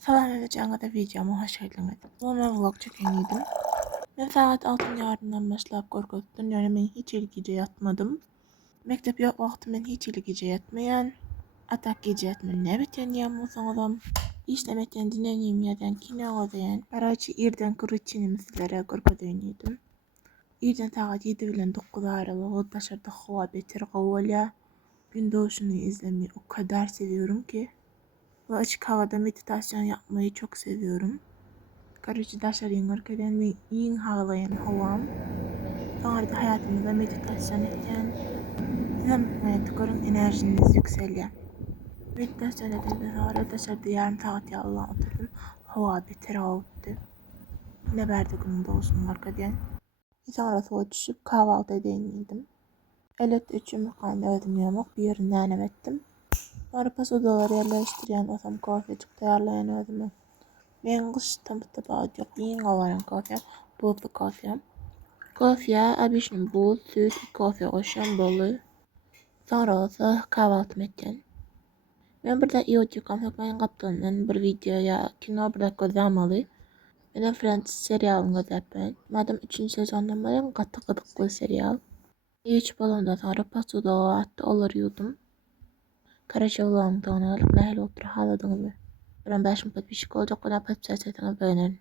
Salam edeceğim da videoma hoş geldiniz. Bu ben vlog çekeniydim. Ben saat 6'nın yarından başlayıp korkuttum. Yani ben hiç ilgice yatmadım. Mektep yok vakti ben hiç ilgice yatmayan. Atak gece yatmayan ne biten yağmursanızam. İşlemekten dinleneyim yerden kino odayan. Araçı irden kırıçını sizlere korkutuyordum. İrden saat 7 bilen 9 aralığı dışarıda hava beter kavvala. Gün doğuşunu izlemeyi o kadar seviyorum ki. Ve açık havada meditasyon yapmayı çok seviyorum. Karıcı dışarı inirken ve in havalayan havam. Sonra da hayatımızda meditasyon eten. Sizin tıkırın enerjiniz yükseliyor. Meditasyon edildi sonra dışarıda yarım saat yallan oturdum. Hava beter oldu. Ne berdi gününde olsun arkadan. Sonra soğuk düşüp kahvaltı edeyim. Elet üçümü kanlı ödüm yamak bir yerinden ettim. Sonra pasodaları yerleştiren osam kahvecik tayarlayan ödümü. Ben kış tampıda bağlı yok. Yiyin olarak kahve. Buzlu kahve. Kahve, abişin buz, süt, kahve koşan bolu. Sonra olsa kahvaltı etken. Ben burada YouTube hükmeyin kaptanından bir videoya kino bir gözlemalı. Ben Friends serialını gözlepen. Madem 3. sezondan beri katı gıdıklı serial. 3 bölümden sonra pasoda attı olur yudum. Karaca olan da onu alıp mahal otur haladığını. Ben 5 podpисчик olacak kadar podpисать ettiğini beğenin.